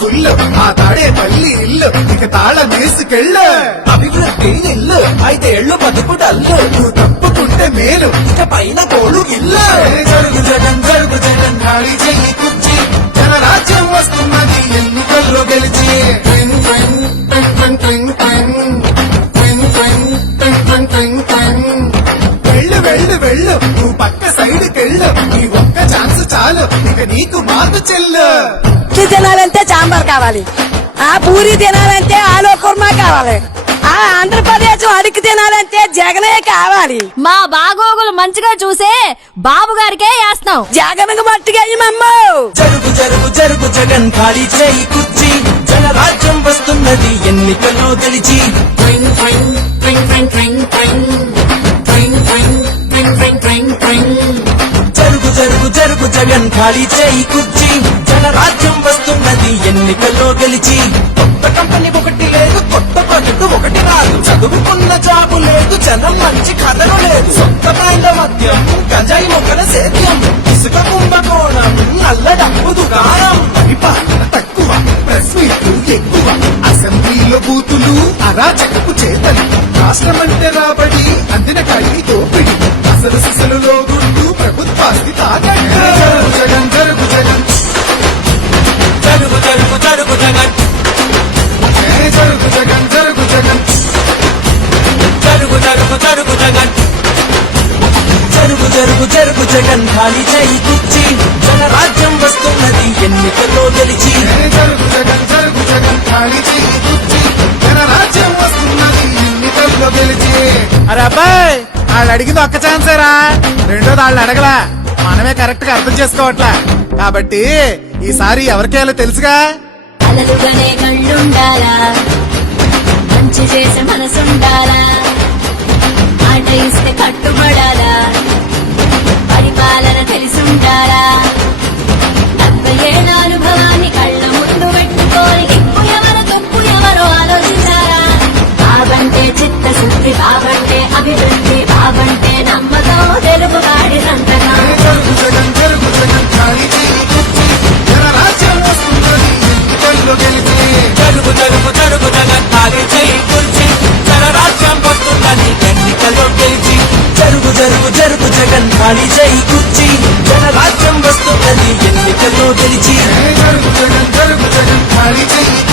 Full ఆ తాడే పల్లి ఇల్లు ఇక తాళం వేసుకెళ్ళు అభివృద్ధి ఇల్లు 5 ఏళ్ళు బతుకు డల్లు నువ్వు తప్పుకుంటే మేలు ఇక పైన కోడు ఇల్లు జరుగు జగన్ ఖాళీ చెయ్యి కుర్చీ జనరాజ్యం వస్తున్నది ఎన్నికల్లో గెలిచి ట్వింగ్ ట్వింగ్ ట్వింగ్ ట్వింగ్ ట్వింగ్ ట్వింగ్ ట్వింగ్ ట్వింగ్ ట్వింగ్ ట్వింగ్ వెళ్ళు వెళ్ళు వెళ్ళు నువ్వు పక్క సైడ్ కెళ్ళు నీ ఒక్క ఛాన్స్ చాలు ఇక నీకు మాకు చెల్లు ఇడ్లీ తినాలంటే సాంబార్ కావాలి, ఆ పూరి తినాలంటే ఆలు కుర్మా కావాలి, ఆ ఆంధ్రప్రదేశ్ అడిగి తినాలంటే జగనే కావాలి. మా బాగోగులు మంచిగా చూసే బాబు గారికే వేస్తాం. జగన్ మట్టిగా మమ్మ జరుగు జరుగు జరుగు జగన్ ఖాళీ చేయి కుర్చీ జనరాజ్యం వస్తున్నది ఎన్నికల్లో గెలిచి ట్వింగ్ ట్వింగ్ ట్వింగ్ ట్వింగ్ ట్వింగ్ ట్వింగ్ ట్వింగ్ ట్వింగ్ ట్వింగ్ ట్వింగ్ ట్వింగ్. జరుగు జరుగు జరుగు జగన్ ఖాళీ చేయి కుర్చీ జనరాజ్యం వస్తున్నది ఎన్నికల్లో గెలిచి కొత్త కంపెనీ ఒకటి లేదు, కొత్త ప్రాజెక్టు ఒకటి రాదు, చదువుకున్న జాబు లేదు, జనం మంచి కథలు లేదు, సొంత బ్రాండ్ల మద్యం గంజాయి మొక్కల సేద్యం ఇసుక కుంభకోణం నల్ల డబ్బు దుకాణం పరిపాలన తక్కువ ప్రెస్ మీట్లు ఎక్కువ అసెంబ్లీలో బూతులు అరాచకపు చేతలు రాష్ట్రమంటే రాబడి అందిన కళ్ళి దోపిడి అసలు సిసలులో గుండు ప్రభుత్వాస్తి తాకట్టు జగన్ జరుగు జగన్ జరుగు జరుగు జరుగు జగన్ జరుగు జగన్ జరుగు జగన్ జరుగు జరుగు జరుగు జగన్ జరుగు జరుగు జరుగు జగన్ ఖాళీ చేయి కుర్చీ జనరాజ్యం వస్తున్నది ఎన్నికల్లో గెలిచి జరుగు జగన్ జరుగు జగన్ ఖాళీ చెయ్యి కుర్చీ జనరాజ్యం వస్తున్నది ఎన్నికల్లో గెలిచి అరే అబ్బాయి వాళ్ళు అడిగింది ఒక్క ఛాన్సేరా, రెండోది వాళ్ళు అడగలా, మనమే కరెక్ట్ గా అర్థం చేసుకోవట్లా. కాబట్టి ఈసారి ఎవరికేయాలో తెలుసుగా. అలలుగానే కళ్ళుండాలా, మంచి చేసే మనసుండాలా, మాట ఇస్తే కట్టుబడాలా, పరిపాలన తెలిసుండాలా, 70 ఏళ్ల అనుభవాన్ని కళ్ళ ముందు పెట్టుకొని దిక్కు ఎవరు తప్పు ఎవరో ఆలోచించాలా. బాబంటే చిత్తశుద్ధి, బాబంటే అభివృద్ధి, బాబంటే నమ్మకం, తెలుగు వాడి సంతకం. జరుగు జగన్ జరుగు జగన్ ఖాళీ చెయ్యి కుర్చీ జనరాజ్యం వస్తున్నది ఎన్నికల్లో గెలిచి జరుగు జరుగు జరుగు జగన్ ఖాళీ చేయి కుర్చీ జనరాజ్యం వస్తున్నది ఎన్నికల్లో గెలిచి జరుగు జరుగు జరుగు జగన్ ఖాళీ చేయి కుర్చీ జనరాజ్యం వస్తున్నది ఎన్నికల్లో గెలిచి జరుగు జగన్ జరుగు జగన్ ఖాళీ చెయ్యి